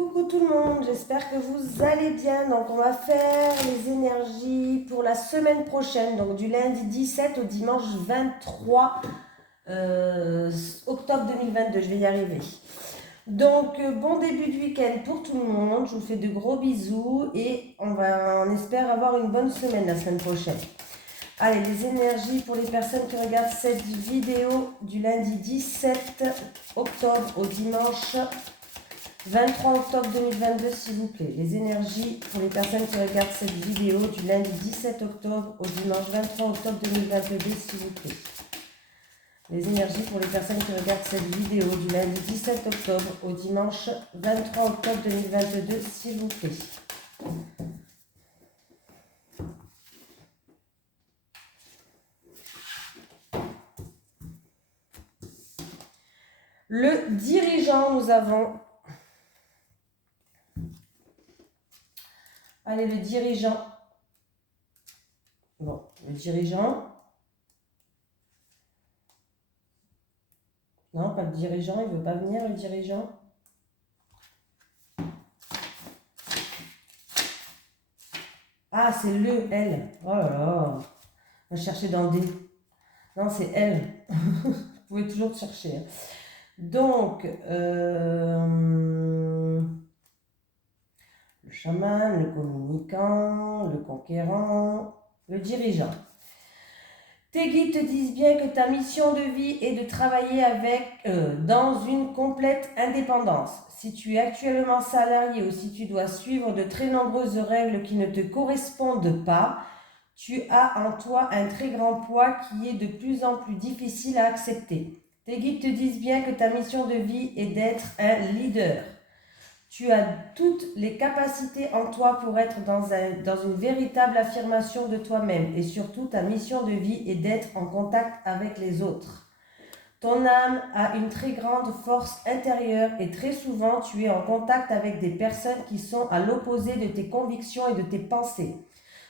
Coucou tout le monde, j'espère que vous allez bien. Donc on va faire les énergies pour la semaine prochaine, donc du lundi 17 au dimanche 23 octobre 2022, je vais y arriver. Donc bon début de week-end pour tout le monde, je vous fais de gros bisous et on espère avoir une bonne semaine la semaine prochaine. Allez, les énergies pour les personnes qui regardent cette vidéo du lundi 17 octobre au dimanche 23 octobre 2022, s'il vous plaît. Les énergies pour les personnes qui regardent cette vidéo du lundi 17 octobre au dimanche 23 octobre 2022, s'il vous plaît. Les énergies pour les personnes qui regardent cette vidéo du lundi 17 octobre au dimanche 23 octobre 2022, s'il vous plaît. Le dirigeant, nous avons... Allez, le dirigeant. Bon, le dirigeant. Non, pas le dirigeant, il ne veut pas venir, le dirigeant. Ah, c'est le, elle. Oh là là. On va chercher dans D. Non, c'est elle. Vous pouvez toujours chercher. Donc, le chaman, le communicant, le conquérant, le dirigeant. Tes guides te disent bien que ta mission de vie est de travailler dans une complète indépendance. Si tu es actuellement salarié ou si tu dois suivre de très nombreuses règles qui ne te correspondent pas, tu as en toi un très grand poids qui est de plus en plus difficile à accepter. Tes guides te disent bien que ta mission de vie est d'être un leader. Tu as toutes les capacités en toi pour être dans une véritable affirmation de toi-même et surtout ta mission de vie est d'être en contact avec les autres. Ton âme a une très grande force intérieure et très souvent tu es en contact avec des personnes qui sont à l'opposé de tes convictions et de tes pensées.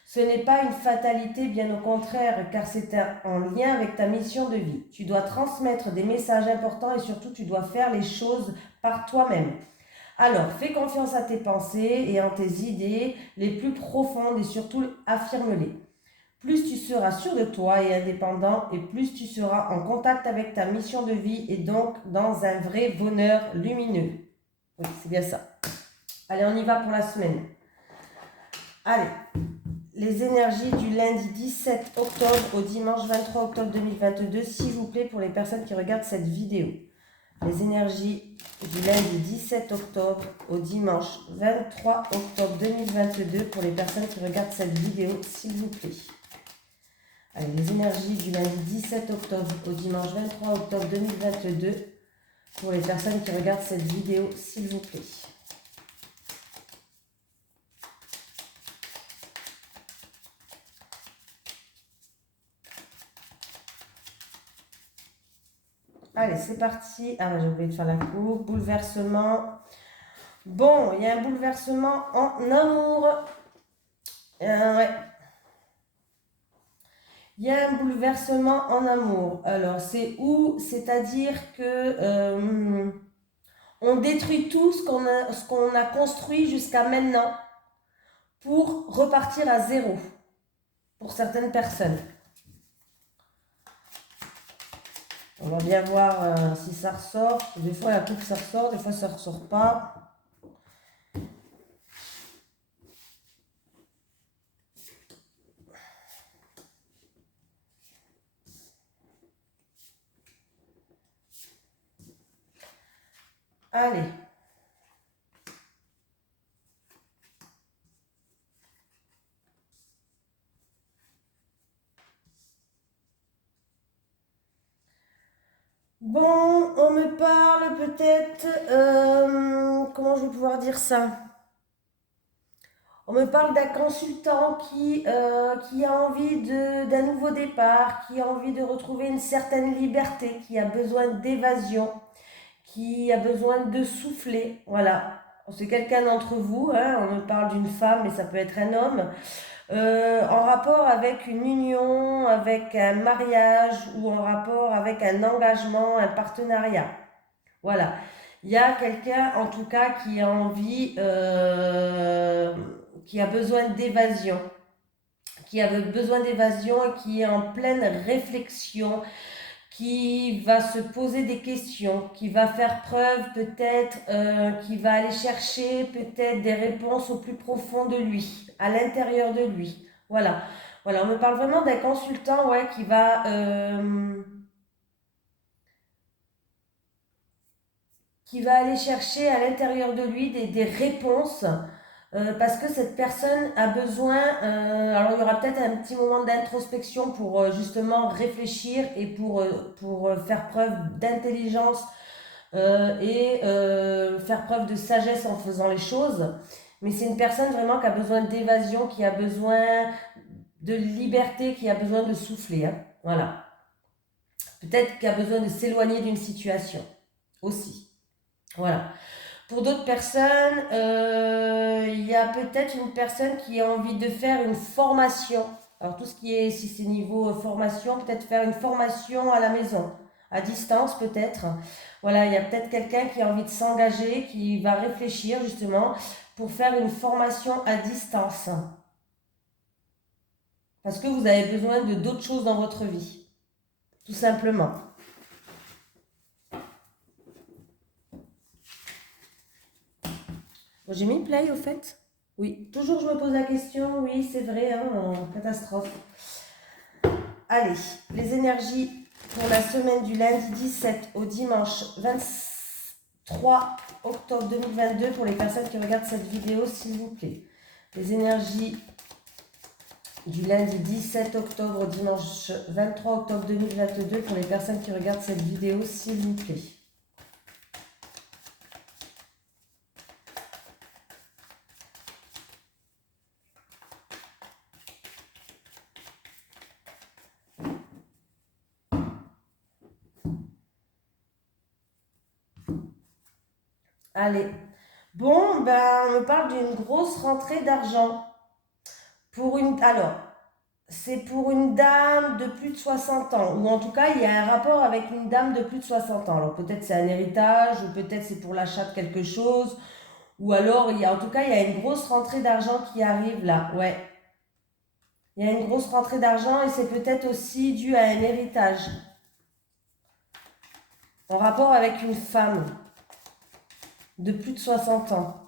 Ce n'est pas une fatalité, bien au contraire, car c'est en lien avec ta mission de vie. Tu dois transmettre des messages importants et surtout tu dois faire les choses par toi-même. Alors, fais confiance à tes pensées et en tes idées les plus profondes et surtout affirme-les. Plus tu seras sûr de toi et indépendant et plus tu seras en contact avec ta mission de vie et donc dans un vrai bonheur lumineux. Oui, c'est bien ça. Allez, on y va pour la semaine. Allez, les énergies du lundi 17 octobre au dimanche 23 octobre 2022, s'il vous plaît, pour les personnes qui regardent cette vidéo. Les énergies du lundi 17 octobre au dimanche 23 octobre 2022 pour les personnes qui regardent cette vidéo, s'il vous plaît. Allez, les énergies du lundi 17 octobre au dimanche 23 octobre 2022 pour les personnes qui regardent cette vidéo, s'il vous plaît. Allez, c'est parti. Ah, j'ai oublié de faire la coupe. Bouleversement. Bon, il y a un bouleversement en amour. Ouais. Il y a un bouleversement en amour. Alors, c'est où? C'est-à-dire que on détruit tout ce qu'on a construit jusqu'à maintenant pour repartir à zéro pour certaines personnes. On va bien voir si ça ressort. Des fois, il y a tout que ça ressort, des fois, ça ne ressort pas. Allez. Bon, on me parle peut-être... comment je vais pouvoir dire ça? On me parle d'un consultant qui a envie d'un nouveau départ, qui a envie de retrouver une certaine liberté, qui a besoin d'évasion, qui a besoin de souffler. Voilà, c'est quelqu'un d'entre vous, hein, on me parle d'une femme, mais ça peut être un homme, en rapport avec une union, avec un mariage ou en rapport avec un engagement, un partenariat. Voilà. Il y a quelqu'un, en tout cas, qui a envie, qui a besoin d'évasion, qui a besoin d'évasion et qui est en pleine réflexion, qui va se poser des questions, qui va faire preuve peut-être, qui va aller chercher peut-être des réponses au plus profond de lui, à l'intérieur de lui. Voilà. Voilà, on me parle vraiment d'un consultant, ouais, qui va aller chercher à l'intérieur de lui des réponses parce que cette personne a besoin, alors il y aura peut-être un petit moment d'introspection pour justement réfléchir et pour faire preuve d'intelligence et faire preuve de sagesse en faisant les choses. Mais c'est une personne vraiment qui a besoin d'évasion, qui a besoin de liberté, qui a besoin de souffler, hein. Voilà. Peut-être qui a besoin de s'éloigner d'une situation aussi. Voilà. Pour d'autres personnes, il y a peut-être une personne qui a envie de faire une formation. Alors tout ce qui est, si c'est niveau formation, peut-être faire une formation à la maison, à distance peut-être. Voilà, il y a peut-être quelqu'un qui a envie de s'engager, qui va réfléchir justement pour faire une formation à distance. Parce que vous avez besoin de d'autres choses dans votre vie, tout simplement. Bon, j'ai mis play au fait. Oui, toujours je me pose la question, oui c'est vrai, hein, catastrophe. Allez, les énergies pour la semaine du lundi 17 au dimanche 23 octobre 2022 pour les personnes qui regardent cette vidéo, s'il vous plaît. Les énergies du lundi 17 octobre au dimanche 23 octobre 2022 pour les personnes qui regardent cette vidéo, s'il vous plaît. Allez. Bon, ben, on me parle d'une grosse rentrée d'argent. Alors, c'est pour une dame de plus de 60 ans. Ou en tout cas, il y a un rapport avec une dame de plus de 60 ans. Alors, peut-être c'est un héritage, ou peut-être c'est pour l'achat de quelque chose. Ou alors, en tout cas, il y a une grosse rentrée d'argent qui arrive là. Ouais. Il y a une grosse rentrée d'argent et c'est peut-être aussi dû à un héritage. En rapport avec une femme de plus de 60 ans.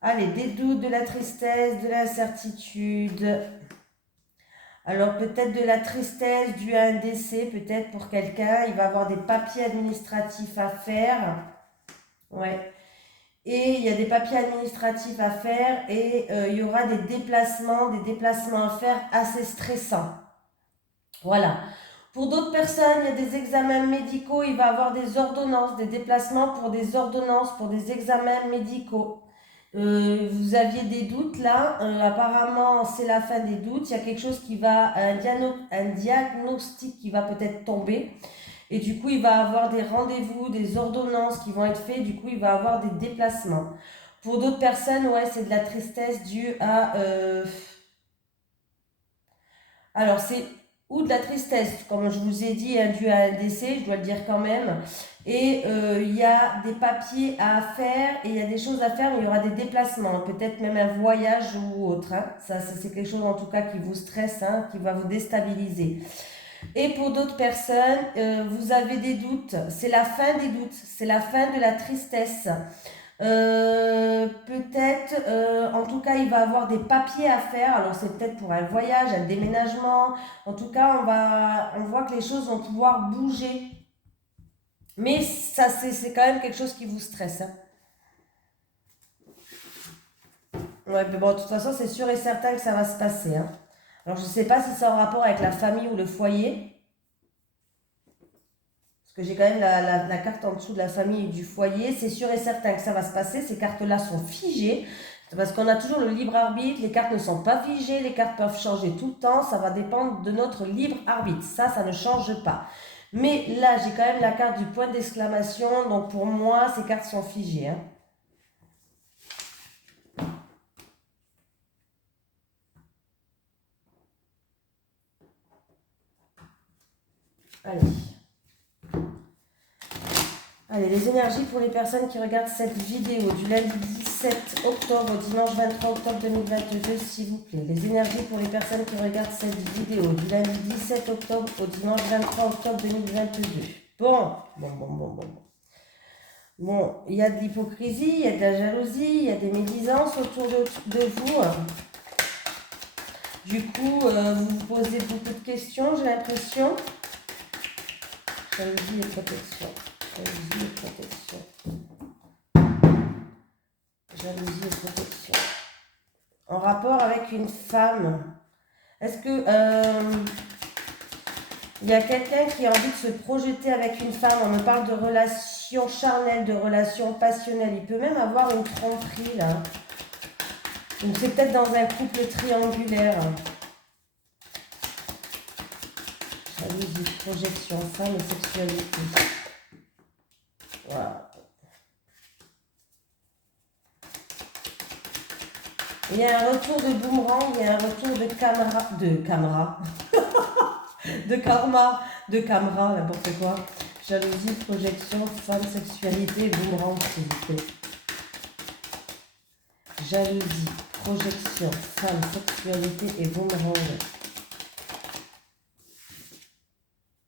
Allez, des doutes, de la tristesse, de l'incertitude. Alors peut-être de la tristesse due à un décès, peut-être pour quelqu'un. Il va avoir des papiers administratifs à faire. Ouais. Et il y a des papiers administratifs à faire et il y aura des déplacements à faire assez stressants. Voilà. Pour d'autres personnes, il y a des examens médicaux, il va y avoir des ordonnances, des déplacements pour des ordonnances, pour des examens médicaux. Vous aviez des doutes là, apparemment c'est la fin des doutes, il y a quelque chose qui va, un diagnostic qui va peut-être tomber. Et du coup, il va avoir des rendez-vous, des ordonnances qui vont être faites. Du coup, il va avoir des déplacements. Pour d'autres personnes, ouais, c'est de la tristesse due à... Alors, c'est ou de la tristesse, comme je vous ai dit, hein, due à un décès, je dois le dire quand même. Et il y a des papiers à faire et il y a des choses à faire, mais il y aura des déplacements, peut-être même un voyage ou autre, hein. Ça, c'est quelque chose en tout cas qui vous stresse, hein, qui va vous déstabiliser. Et pour d'autres personnes, vous avez des doutes, c'est la fin des doutes, c'est la fin de la tristesse. Peut-être, en tout cas, il va avoir des papiers à faire. Alors, c'est peut-être pour un voyage, un déménagement. En tout cas, on voit que les choses vont pouvoir bouger. Mais ça, c'est quand même quelque chose qui vous stresse, hein. Ouais, mais bon, de toute façon, c'est sûr et certain que ça va se passer, hein. Alors, je ne sais pas si c'est en rapport avec la famille ou le foyer. Que j'ai quand même la carte en dessous de la famille et du foyer, c'est sûr et certain que ça va se passer. Ces cartes-là sont figées, parce qu'on a toujours le libre arbitre, les cartes ne sont pas figées, les cartes peuvent changer tout le temps, ça va dépendre de notre libre arbitre, ça ne change pas. Mais là, j'ai quand même la carte du point d'exclamation. Donc pour moi, ces cartes sont figées. Hein. Allez. Allez, les énergies pour les personnes qui regardent cette vidéo du lundi 17 octobre au dimanche 23 octobre 2022, s'il vous plaît. Les énergies pour les personnes qui regardent cette vidéo du lundi 17 octobre au dimanche 23 octobre 2022. Bon, Bon, il y a de l'hypocrisie, il y a de la jalousie, il y a des médisances autour de vous. Du coup, vous vous posez beaucoup de questions, j'ai l'impression. Jalousie et protection. Jalousie et protection. Jalousie et protection. En rapport avec une femme. Est-ce que il y a quelqu'un qui a envie de se projeter avec une femme? On me parle de relations charnelles, de relations passionnelles. Il peut même avoir une tromperie là. Donc c'est peut-être dans un couple triangulaire. Jalousie, projection, femme et sexualité. Voilà. Il y a un retour de boomerang, il y a un retour de caméra. De caméra, n'importe quoi. Jalousie, projection, femme, sexualité, boomerang, s'il vous plaît. Jalousie, projection, femme, sexualité et boomerang.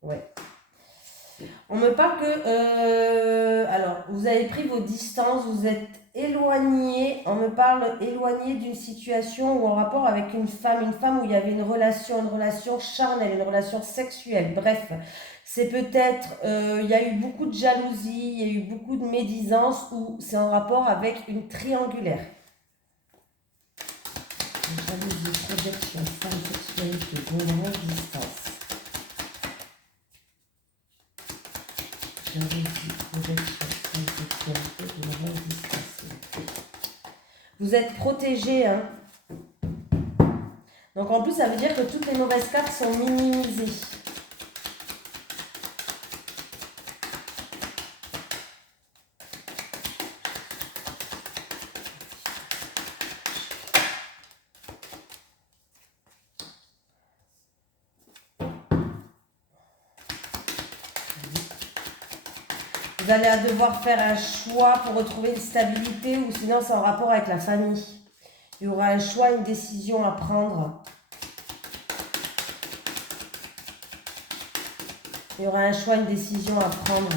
Ouais. On me parle que, alors, vous avez pris vos distances, vous êtes éloigné, on me parle éloigné d'une situation ou en rapport avec une femme où il y avait une relation charnelle, une relation sexuelle, bref. C'est peut-être, il y a eu beaucoup de jalousie, il y a eu beaucoup de médisance ou c'est en rapport avec une triangulaire. Jalousie, projection, femme, sexualité, boomerang, distance. Vous êtes protégé. Hein. Donc en plus, ça veut dire que toutes les mauvaises cartes sont minimisées. Vous allez devoir faire un choix pour retrouver une stabilité ou sinon c'est en rapport avec la famille. Il y aura un choix, une décision à prendre. Il y aura un choix, une décision à prendre.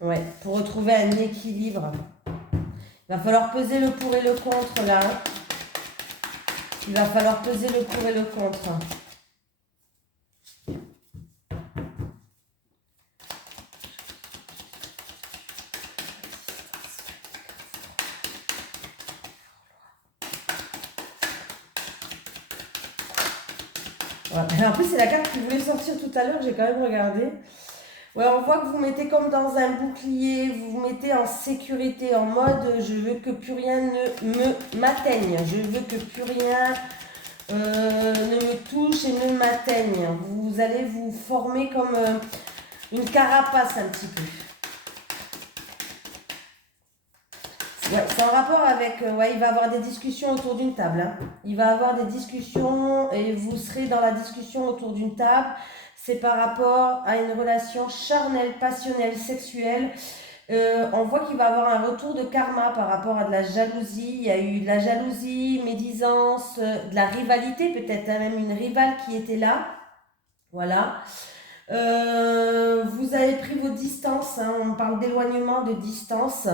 Ouais, pour retrouver un équilibre. Il va falloir peser le pour et le contre là. Il va falloir peser le pour et le contre. Voilà. En plus, c'est la carte qui voulait sortir tout à l'heure, j'ai quand même regardé. Ouais, on voit que vous mettez comme dans un bouclier, vous vous mettez en sécurité, en mode je veux que plus rien ne m'atteigne, je veux que plus rien ne me touche et ne m'atteigne. Vous allez vous former comme une carapace un petit peu. Ouais, c'est en rapport avec, ouais, il va y avoir des discussions autour d'une table. Hein. Il va y avoir des discussions et vous serez dans la discussion autour d'une table. C'est par rapport à une relation charnelle, passionnelle, sexuelle. On voit qu'il va y avoir un retour de karma par rapport à de la jalousie. Il y a eu de la jalousie, médisance, de la rivalité, peut-être hein, même une rivale qui était là. Voilà. Vous avez pris vos distances, hein, on parle d'éloignement, de distance.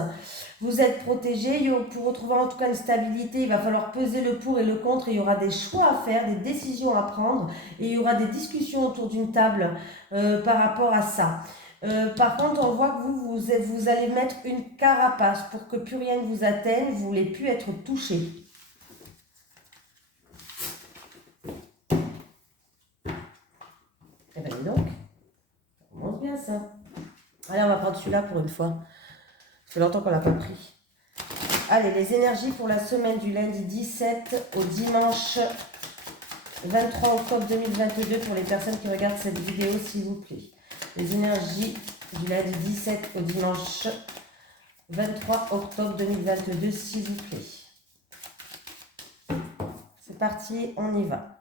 Vous êtes protégé. Pour retrouver en tout cas une stabilité, il va falloir peser le pour et le contre. Il y aura des choix à faire, des décisions à prendre et il y aura des discussions autour d'une table par rapport à ça. Par contre, on voit que vous allez mettre une carapace pour que plus rien ne vous atteigne. Vous ne voulez plus être touché. Eh bien, donc, ça commence bien ça. Allez, on va prendre celui-là pour une fois. Ça fait longtemps qu'on l'a pas pris. Allez, les énergies pour la semaine du lundi 17 au dimanche 23 octobre 2022 pour les personnes qui regardent cette vidéo, s'il vous plaît. Les énergies du lundi 17 au dimanche 23 octobre 2022, s'il vous plaît. C'est parti, on y va.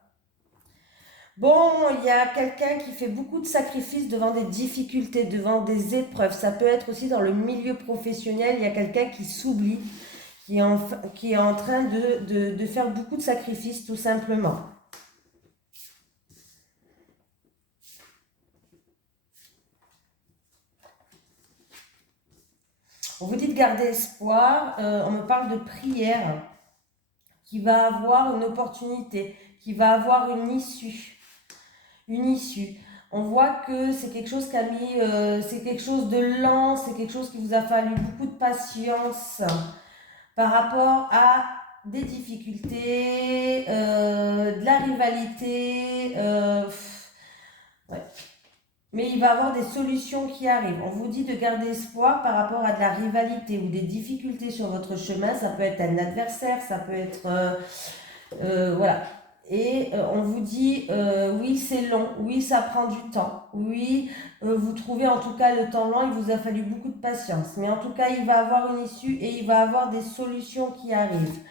Bon, il y a quelqu'un qui fait beaucoup de sacrifices devant des difficultés, devant des épreuves. Ça peut être aussi dans le milieu professionnel. Il y a quelqu'un qui s'oublie, qui est en train de faire beaucoup de sacrifices, tout simplement. On vous dit de garder espoir. On me parle de prière qui va avoir une opportunité, qui va avoir une issue. Une issue. On voit que c'est quelque chose qui a mis, c'est quelque chose de lent, c'est quelque chose qui vous a fallu beaucoup de patience par rapport à des difficultés, de la rivalité, ouais. Mais il va y avoir des solutions qui arrivent. On vous dit de garder espoir par rapport à de la rivalité ou des difficultés sur votre chemin. Ça peut être un adversaire, ça peut être, voilà. Et on vous dit, oui, c'est long, oui, ça prend du temps, oui, vous trouvez en tout cas le temps long, il vous a fallu beaucoup de patience. Mais en tout cas, il va avoir une issue et il va avoir des solutions qui arrivent.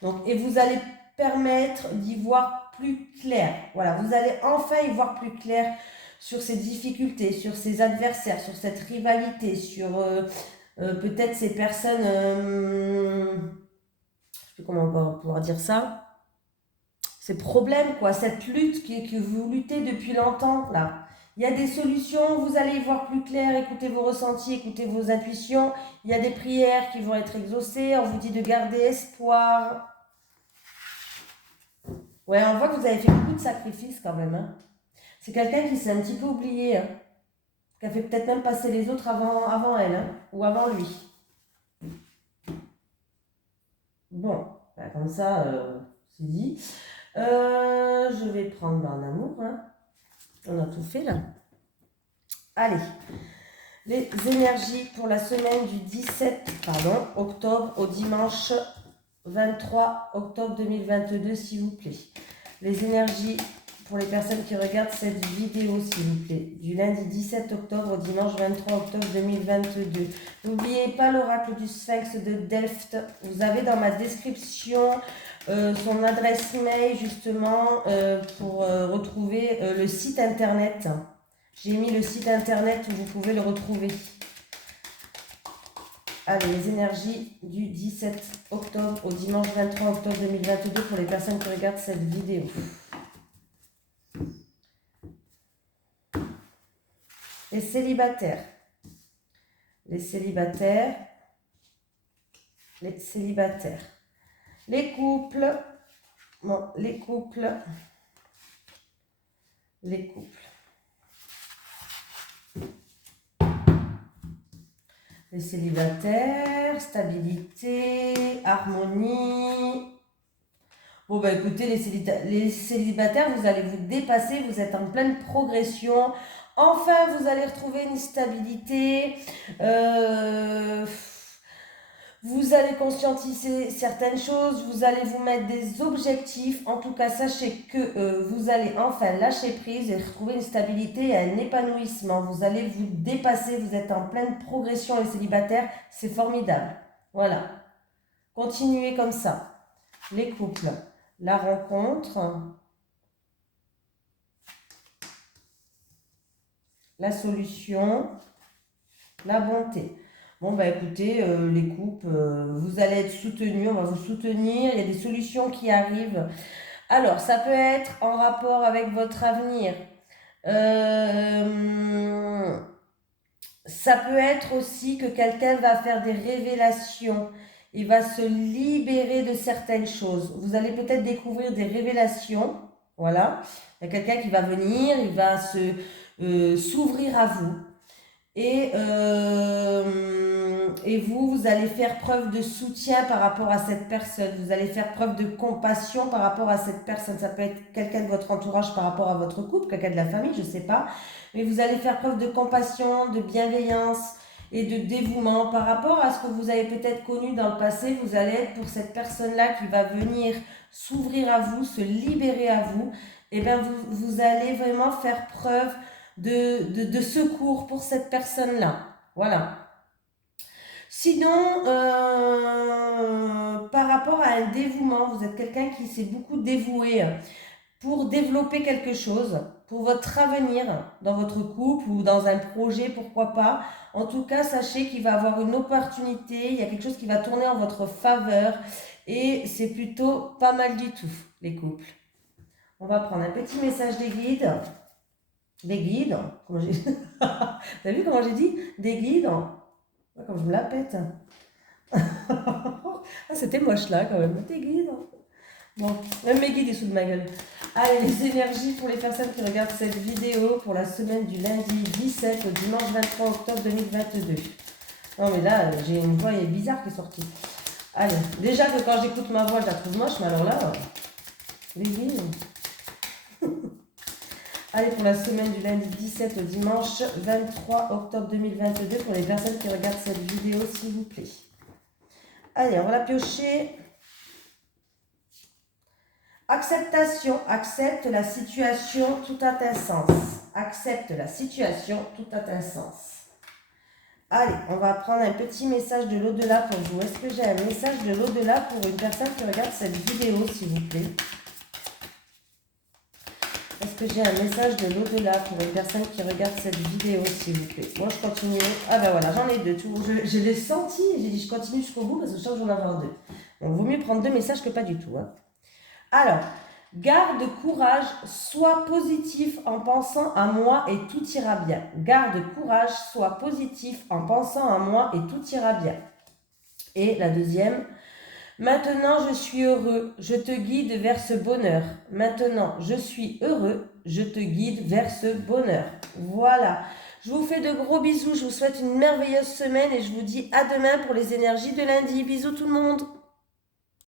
Donc, et vous allez permettre d'y voir plus clair. Voilà, vous allez enfin y voir plus clair sur ces difficultés, sur ces adversaires, sur cette rivalité, sur peut-être ces personnes, je ne sais plus comment on va pouvoir dire ça, ces problèmes, quoi, cette lutte que vous luttez depuis longtemps, là. Il y a des solutions, vous allez y voir plus clair, écoutez vos ressentis, écoutez vos intuitions. Il y a des prières qui vont être exaucées, on vous dit de garder espoir. Ouais, on voit que vous avez fait beaucoup de sacrifices quand même. Hein. C'est quelqu'un qui s'est un petit peu oublié, hein, qui a fait peut-être même passer les autres avant elle, hein, ou avant lui. Bon, bah, comme ça, c'est dit. Je vais prendre en amour. Hein. On a tout fait là. Allez, les énergies pour la semaine du 17 octobre au dimanche 23 octobre 2022, s'il vous plaît. Les énergies pour les personnes qui regardent cette vidéo, s'il vous plaît, du lundi 17 octobre au dimanche 23 octobre 2022. N'oubliez pas l'oracle du Sphinx de Delft. Vous avez dans ma description son adresse mail justement pour retrouver le site internet. J'ai mis le site internet où vous pouvez le retrouver. Allez, les énergies du 17 octobre au dimanche 23 octobre 2022 pour les personnes qui regardent cette vidéo. Les célibataires. Les célibataires. Les célibataires. Les couples. Bon, les couples. Les couples. Les célibataires, stabilité, harmonie. Bon, bah écoutez, les célibataires, vous allez vous dépasser, vous êtes en pleine progression. Enfin, vous allez retrouver une stabilité. Vous allez conscientiser certaines choses, vous allez vous mettre des objectifs. En tout cas, sachez que vous allez enfin lâcher prise et retrouver une stabilité et un épanouissement. Vous allez vous dépasser, vous êtes en pleine progression les célibataires, c'est formidable. Voilà, continuez comme ça. Les couples, la rencontre, la solution, la bonté. Bon, bah écoutez, les couples, vous allez être soutenus, on va vous soutenir, il y a des solutions qui arrivent. Alors, ça peut être en rapport avec votre avenir. Ça peut être aussi que quelqu'un va faire des révélations. Il va se libérer de certaines choses. Vous allez peut-être découvrir des révélations. Voilà. Il y a quelqu'un qui va venir, il va s'ouvrir à vous. Et vous allez faire preuve de soutien par rapport à cette personne. Vous allez faire preuve de compassion par rapport à cette personne. Ça peut être quelqu'un de votre entourage par rapport à votre couple, quelqu'un de la famille, je ne sais pas. Mais vous allez faire preuve de compassion, de bienveillance et de dévouement par rapport à ce que vous avez peut-être connu dans le passé. Vous allez être pour cette personne-là qui va venir s'ouvrir à vous, se libérer à vous. Et bien vous allez vraiment faire preuve de secours pour cette personne-là. Voilà. Sinon, par rapport à un dévouement, vous êtes quelqu'un qui s'est beaucoup dévoué pour développer quelque chose, pour votre avenir dans votre couple ou dans un projet, pourquoi pas. En tout cas, sachez qu'il va avoir une opportunité, il y a quelque chose qui va tourner en votre faveur et c'est plutôt pas mal du tout, les couples. On va prendre un petit message des guides. Des guides, comment j'ai... T'as vu comment j'ai dit? Des guides. Comme je me la pète. Ah, c'était moche là quand même. Des guides. Bon, même mes guides ils sous de ma gueule. Allez, les énergies pour les personnes qui regardent cette vidéo pour la semaine du lundi 17 au dimanche 23 octobre 2022. Non mais là, j'ai une voix bizarre qui est sortie. Allez, déjà que quand j'écoute ma voix, je la trouve moche, mais alors là, les guides. Allez, pour la semaine du lundi 17 au dimanche 23 octobre 2022, pour les personnes qui regardent cette vidéo, s'il vous plaît. Allez, on va la piocher. Acceptation. Accepte la situation, tout a un sens. Accepte la situation, tout a un sens. Allez, on va prendre un petit message de l'au-delà pour vous. Est-ce que j'ai un message de l'au-delà pour une personne qui regarde cette vidéo, s'il vous plaît? Est-ce que j'ai un message de l'au-delà pour une personne qui regarde cette vidéo, s'il vous plaît? Moi, je continue. Ah ben voilà, j'en ai deux. Je l'ai senti et j'ai dit je continue jusqu'au bout parce que je sens que j'en ai avoir deux. Donc, vaut mieux prendre deux messages que pas du tout. Hein. Alors, garde courage, sois positif en pensant à moi et tout ira bien. Garde courage, sois positif en pensant à moi et tout ira bien. Et la deuxième, maintenant je suis heureux, je te guide vers ce bonheur. Maintenant je suis heureux, je te guide vers ce bonheur. Voilà. Je vous fais de gros bisous, je vous souhaite une merveilleuse semaine et je vous dis à demain pour les énergies de lundi. Bisous tout le monde.